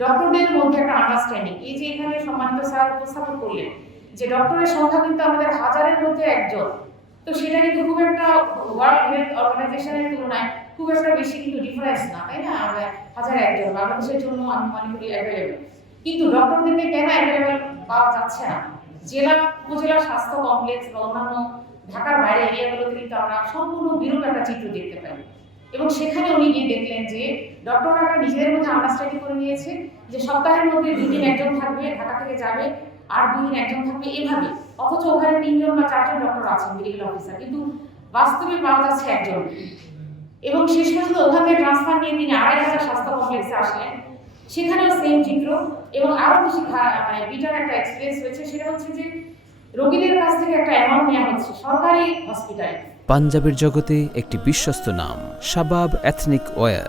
ডক্টরদের মধ্যে একটা আন্ডারস্ট্যান্ডিং, এই যে এখানে সম্মানিত স্যার উপস্থাপন করলেন যে ডক্টরের সংখ্যা কিন্তু আমাদের হাজারের মধ্যে একজন, তো সেটা কিন্তু খুব একটা ওয়ার্ল্ড হেলথ অর্গানাইজেশনের তুলনায় খুব একটা বেশি কিন্তু ডিফারেন্স না, তাই না? আমরা হাজারে একজন বাংলাদেশের জন্য আমি মনে করি অ্যাভেলেবেল, কিন্তু ডক্টরদেরকে কেন অ্যাভেলেবেল পাওয়া যাচ্ছে না? জেলা উপজেলা স্বাস্থ্য কমপ্লেক্স বা অন্যান্য ঢাকার বাইরে এরিয়াগুলোতে কিন্তু আমরা সম্পূর্ণ বিরূপ একটা চিত্র দেখতে পাই। এবং সেখানে উনি গিয়ে দেখলেন যে ডক্টররা একটা নিজেদের মধ্যে আন্ডারস্ট্যান্ডিং করে নিয়েছে যে সপ্তাহের মধ্যে 2 দিন একজন থাকবে, ঢাকা থেকে যাবে, আর 2 দিন একজন থাকবে, এভাবে। অথচ ওখানে 3জন বা 4জন ডক্টর আছেন মেডিকেল অফিসার, কিন্তু বাস্তবে পাওয়া যাচ্ছে একজন। এবং শেষ পর্যন্ত ওখান থেকে ট্রান্সফার নিয়ে তিনি 2,500 স্বাস্থ্য কমপ্লেক্সে আসলেন, সেখানেও সেম চিত্র। এবং আরো বেশি মানে বিটার একটা এক্সপিরিয়েন্স হয়েছে, সেটা হচ্ছে যে রোগীদের কাছ থেকে একটা অ্যামাউন্ট নেওয়া হচ্ছে সরকারি হসপিটালে। পাঞ্জাবের জগতে একটি বিশ্বস্ত নাম শাবাব এথনিক ওয়্যার।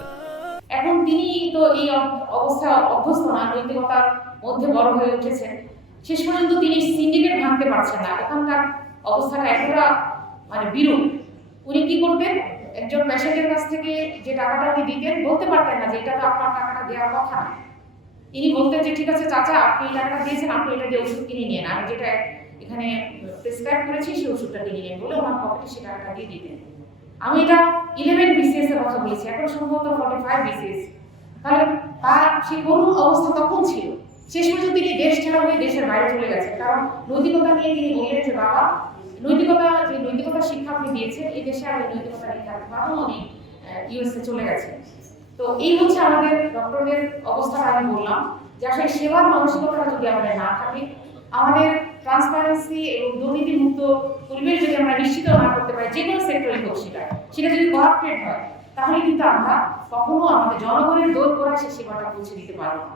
এখন তিনি তো এই অবস্থা অভ্যস্ত না, নৈতিকতার মধ্যে বড় হয়ে উঠেছেন। শেষ পর্যন্ত তিনি সিন্ডিকেট ভাঙতে পারছেন না, ওখানকার অবস্থাটা এতটা মানে বিরূপ। উনি কি করতেন, একজন পেশেন্টের কাছ থেকে যে টাকাটা উনি দিতেন, বলতে পারতেন না যে এটা তো আপনার টাকাটা দেওয়ার কথা না। তিনি বলতেন যে ঠিক আছে চাচা, আপনি এই টাকাটা দিয়েছেন, আপনি এটা দিয়ে ওষুধ কিনে নিন, আমি যেটা এখানে প্রেসক্রাইব করেছি সেই ওষুধটা কিনে নিন বলে ওনার পকেটে সে টাকাটা দিয়ে দিতেন। আমি এটা 11 বিসিএস এর কথা বলেছি, এখন সম্ভবত 45 বিসিএস। তাহলে তার সেই করুণ অবস্থা তখন ছিল। শেষ পর্যন্ত তিনি দেশ ছাড়া হয়ে দেশের বাইরে চলে গেছেন, কারণ নৈতিকতা নিয়ে তিনি বললেন যে বাবা, নৈতিকতা শিক্ষা আপনি দিয়েছেন, এই দেশে আর নৈতিকতা নিয়ে থাকতে পারবো, উনি ইউএসএ চলে গেছেন। তো এই হচ্ছে আমাদের ডক্টরদের অবস্থাটা। আমি বললাম যে আসলে সেবার মানসিকতাটা যদি আমাদের না থাকে, আমাদের ট্রান্সপারেন্সি এবং দুর্নীতি মুক্ত পরিবেশ যদি আমরা নিশ্চিত না করতে পারি, যে কোনো সেক্টরে হোক সেটা যদি করাপ্টেড হয়, তাহলে কিন্তু আমরা কখনো আমাদের জনগণের দোর করা সে সেবাটা পৌঁছে দিতে পারবো না।